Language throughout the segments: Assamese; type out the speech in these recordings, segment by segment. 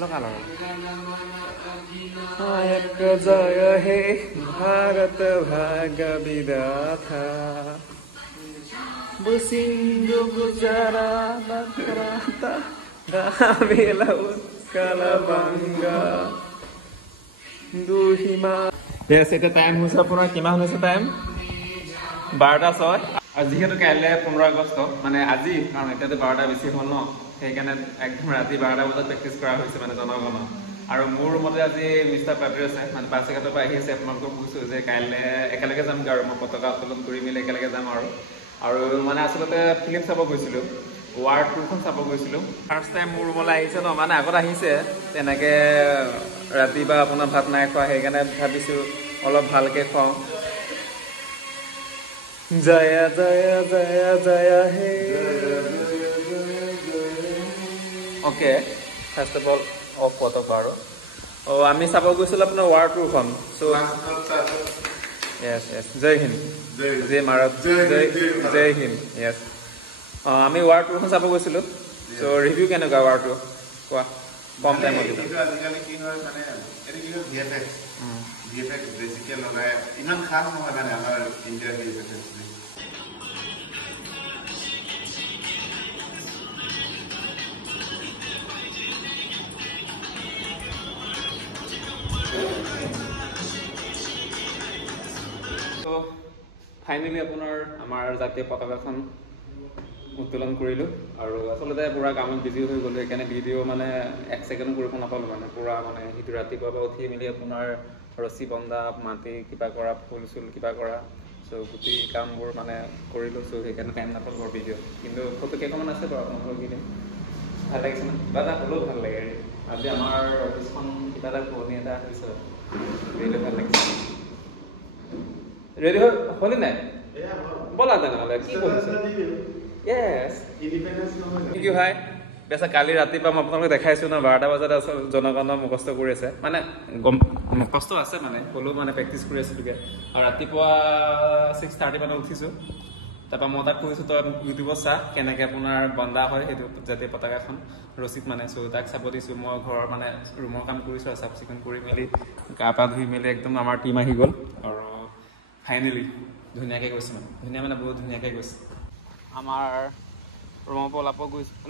लगा लो नायक जय हे भारत भाग्य विधाता बुसिंदु गुजरात राता गावेला उत्कलबंगा दुहिमा Yes, it's time হৈছে আপোনাৰ কিমান হৈছে টাইম 12:06 আৰু যিহেতু কাইলৈ 15 আগষ্ট মানে আজি কাৰণ এতিয়াতো 12টা বেছি হ'ল ন সেইকাৰণে একদম ৰাতি 12টা বজাত প্ৰেক্টিছ কৰা হৈছে মানে জনগণ আৰু মোৰ মতে আজি মিষ্টাৰ পেট্ৰি আছে মানে পাঁচঘাটৰ পৰা আহি আছে আপোনালোকক কৈছোঁ যে কাইলৈ একেলগে যাম আৰু মই পতাকা উত্তোলন কৰি মেলি একেলগে যাম আৰু মানে আচলতে ফিল্ম চাব গৈছিলোঁ ৱাৰ 2খন চাব গৈছিলোঁ ফাৰ্ষ্ট টাইম মোৰ ৰুমলৈ আহিছে ন মানে আগত আহিছে তেনেকৈ ৰাতিপুৱা আপোনাৰ ভাত নাই খোৱা সেইকাৰণে ভাবিছোঁ অলপ ভালকৈ খুৱাওঁ জয় জয় জয় জয় হে okay first of all of পতক বাৰু আমি চাব গৈছিলোঁ আপোনাৰ ৱাৰ 2খন চ' য়েছ য়েছ জয় হিন্দ জয় মাৰত জয় হিন্দ য়েছ আমি ৱাৰ 2খন চাব গৈছিলোঁ চ' ৰিভিউ কেনেকুৱা ৱাৰ 2 কোৱা কম টাইমত আজিকালি কি হয় মানে এইটো কি হয় ভিএফএক্স বেছিকৈ লগাই ইমান খাছ নহয় মানে আমাৰ ইণ্ডিয়াৰ ভিএফএক্স ফাইনেলি আপোনাৰ আমাৰ জাতীয় পতাকাখন উত্তোলন কৰিলোঁ আৰু আচলতে পুৰা কামত বিজি হৈ গ'লোঁ সেইকাৰণে ভিডিঅ' মানে 1 ছেকেণ্ড কৰিব নাপালোঁ মানে পুৰা মানে সেইটো ৰাতিপুৱাৰ পৰা উঠি মেলি আপোনাৰ ৰছী বন্ধা মাটি কিবা কৰা ফুল চুল কিবা কৰা চ' গোটেই কামবোৰ মানে কৰিলোঁ চ' সেইকাৰণে টাইম নাপালোঁ বাৰু ভিডিঅ' কিন্তু ফটো কেইখনমান আছে বাৰু আপোনালোকৰ কিনে ভাল লাগিছে ন কিবা এটা হ'লেও ভাল লাগে আজি আমাৰ অফিচখন কিবা এটা পুৰণি এটা হৈছে ৰিয়েলি ভাল লাগিছে ৰেডি হ'লি নাই ব'লা তেনেহ'লে কি কৰিছে য়েছ থেংক ইউ ভাই বেচা কালি ৰাতিপুৱা মই আপোনালোকে দেখাইছোঁ ন 12টা বজাত জনগণক মুখস্থ কৰি আছে মানে মুখস্থ আছে মানে হ'লেও মানে প্ৰেক্টিছ কৰি আছিলোঁগৈ আৰু ৰাতিপুৱা 6:30 মানত উঠিছোঁ তাৰপৰা মই তাক কৈছোঁ তই ইউটিউবত চা কেনেকৈ আপোনাৰ বন্ধা হয় সেইটো জাতীয় পতাকাখন ৰচিত মানে চ' তাক চাব দিছোঁ মই ঘৰৰ মানে ৰুমৰ কাম কৰিছোঁ আৰু চাফ চিকুণ কৰি মেলি গা পা ধুই মেলি একদম আমাৰ টীম আহি গ'ল আৰু ফাইনেলি ধুনীয়াকৈ গৈছে মানে বহুত ধুনীয়াকৈ গৈছে আমাৰ ৰুমৰ পৰা ওলাব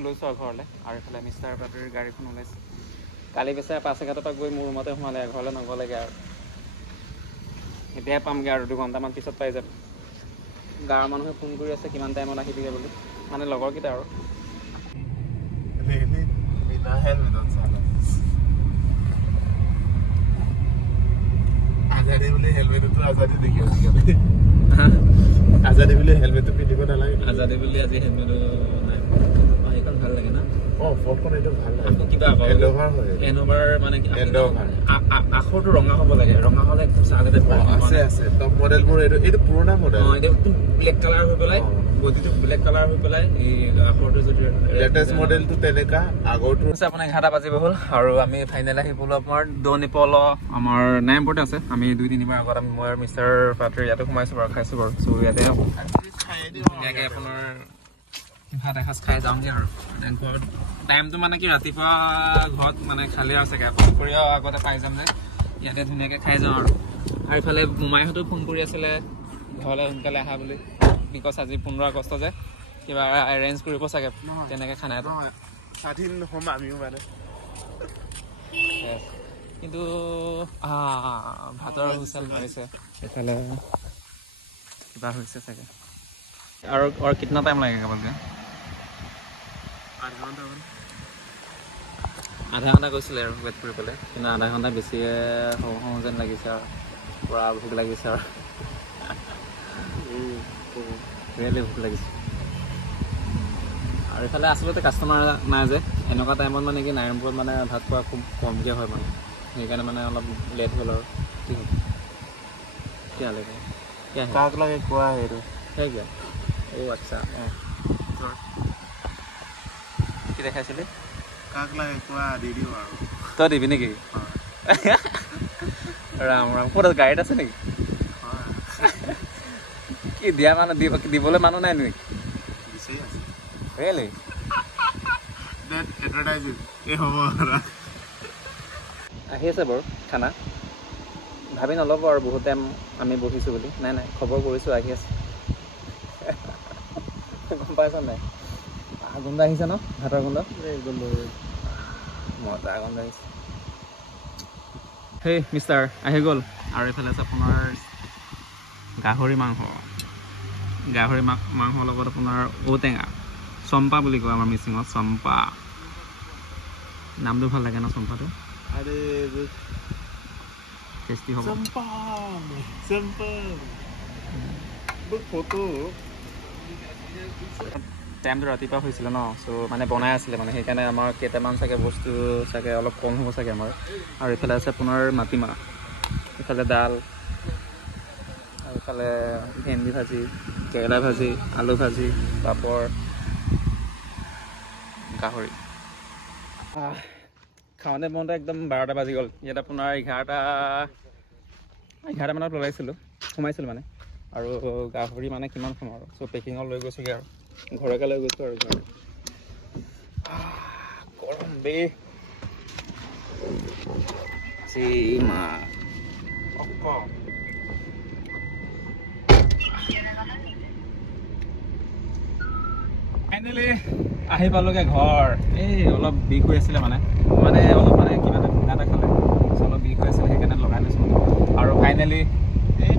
লৈছোঁ আৰু ঘৰলৈ আৰু এইফালে মিষ্টাৰ পেট্ৰিৰ গাড়ীখন ওলাইছে কালি বেচাৰে পাঁচঘাটৰ পৰা গৈ মোৰ ৰুমতে সোমালে ঘৰলৈ নগ'লেগৈ আৰু এতিয়াহে পামগৈ আৰু 2 ঘণ্টামান পিছত পাই যাম গাঁৱৰ মানুহে ফোন কৰি আছে কিমান টাইমত আহিবিগৈ বুলি মানে লগৰকেইটা আৰু আজাদী বুলি হেলমেটটো আজাদী দেখি আজাদী বুলি হেলমেটটো পিন্ধিব নালাগে আজাদী বুলি আজি হেলমেটটো নাই সেইখন ভাল লাগে না ফটোখন এইটো ভাল লাগে কিবা এণ্ডোভাৰ হয় এণ্ডোভাৰ মানে এণ্ডোভাৰ আখৰটো ৰঙা হ'ব লাগে ৰঙা হ'লে চালতে আছে টপ মডেলবোৰ এইটো পুৰণা মডেল এইটো ব্লেক কালাৰ হৈ পেলাই বডিটো ব্লেক কালাৰ হৈ পেলাই এই আখৰটো যদি লেটেষ্ট মডেলটো তেনেকা আগৰটো আপোনাৰ 11টা বাজিব হ'ল আৰু আমি ফাইনেল আহি গ'লো আপোনাৰ দনিপল আমাৰ নাইমপুৰতে আছে আমি 2-3 বাৰ আগত মই আৰু মিষ্টাৰ পেট্ৰি ইয়াতে সোমাইছোঁ বাৰু খাইছোঁ বাৰু চ' ইয়াতে ধুনীয়াকৈ আপোনাৰ ভাত এসাঁজ খাই যাওঁগৈ আৰু ঘৰত টাইমটো মানে কি ৰাতিপুৱা ঘৰত মানে খালী আৰু চাগে দুপৰীয়া আগতে পাই যাম যে ইয়াতে ধুনীয়াকৈ খাই যাওঁ আৰু ইফালে মোমাইহঁতেও ফোন কৰি আছিলে ঘৰলৈ সোনকালে আহা বুলি বিকজ আজি 15 আগষ্ট যে কিবা এৰেঞ্জ কৰিব চাগে তেনেকৈ খানা এটা স্বাধীন হ'ম আমিও মানে কিন্তু ভাতৰ হুইচেল মাৰিছে এইফালে কিবা হৈছে চাগে আৰু কিतना টাইম লাগেগা বলতে আধা ঘণ্টা গৈছিলে আৰু ৱেইট কৰি পেলাই কিন্তু আধা ঘণ্টা বেছিয়ে হওঁ যেন লাগিছে আৰু পূৰা ভোক লাগিছে আৰু ৰিয়েলি ভোক লাগিছে আৰু এইফালে আচলতে কাষ্টমাৰ নাই যে এনেকুৱা টাইমত মানে কি নাৰায়ণপুৰত মানে ভাত খোৱা খুব কমকৈ হয় মানে সেইকাৰণে মানে অলপ লেট হ'ল আৰু ঠিক আছে কিয় লাগে কাক লাগে কোৱা সেইটো সেই কিয় আচ্ছা কি দেখাইছিলি কাক লাগে কোৱা দি দিওঁ আৰু তই দিবি নেকি ৰাম ৰাম ক'ত গাড়ীত আছে নেকি কি দিয়া মানুহ দিবলৈ মানুহ নাই নেকি ৰিয়েলি এডভাৰটাইজিং এই হ'ব আহি আছে বাৰু খানা ভাবি নল'ব আৰু বহুত টাইম আমি বহিছোঁ বুলি নাই নাই খবৰ কৰিছোঁ আহি আছে গম পাইছ নাই গোন্ধ আহিছে ন ভাতৰ গোন্ধ মজা গোন্ধ আহিছে সেই মিষ্টাৰ আহি গ'ল আৰু এইফালে আছে আপোনাৰ গাহৰি মাংসৰ লগত আপোনাৰ ঔটেঙা চম্পা বুলি কয় আমাৰ মিচিঙত চম্পা নামটো ভাল লাগে ন চম্পাটো টেষ্টি হ'ব টাইমটো ৰাতিপুৱা হৈছিলে ন চ' মানে বনাই আছিলে মানে সেইকাৰণে আমাৰ কেইটামান চাগে বস্তু চাগে অলপ কম হ'ব চাগে আমাৰ আৰু এইফালে আছে আপোনাৰ মাটিমাহ এইফালে দাল আৰু এইফালে ভেন্দি ভাজি কেৰেলা ভাজি আলু ভাজি পাপৰ গাহৰি খাওঁতে বওঁতে একদম 12টা বাজি গ'ল ইয়াত আপোনাৰ 11টা মানত সোমাইছিলোঁ মানে আৰু গাহৰি মানে কিমান খাম আৰু চ' পেকিঙত লৈ গৈছোঁগৈ আৰু ঘৰকে লৈ গৈছোঁ আৰু গৰম বে ফাইনেলি আহি পালোগে ঘৰ এই অলপ বিষ হৈ আছিলে মানে অলপ কিবা এটা খালে অলপ বিষ হৈ আছিলে সেইকাৰণে লগাই লৈছোঁ আৰু ফাইনেলি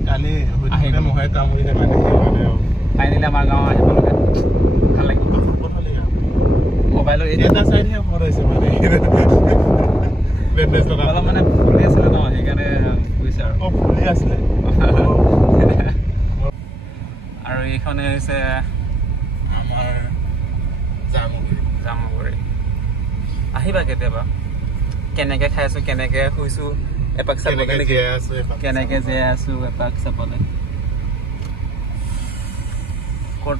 কালি মহে কামুৰিছে ফাইনেলি আমাৰ গাঁও আহি পালোগে ভাল লাগিব মোবাইলৰ এটা চাইডহে ভৰ হৈছে অলপ ফুলি আছিলে ন সেইকাৰণে বুজিছে আৰু ফুলি আছিলে আৰু এইখনে হৈছে আমাৰ জামুগুৰি আহিবা কেতিয়াবা কেনেকৈ খাইছোঁ কেনেকৈ শুইছোঁ এপাক চাবলৈ কেনেকৈ জীয়াই আছোঁ এপাক চাবলৈ ক'ত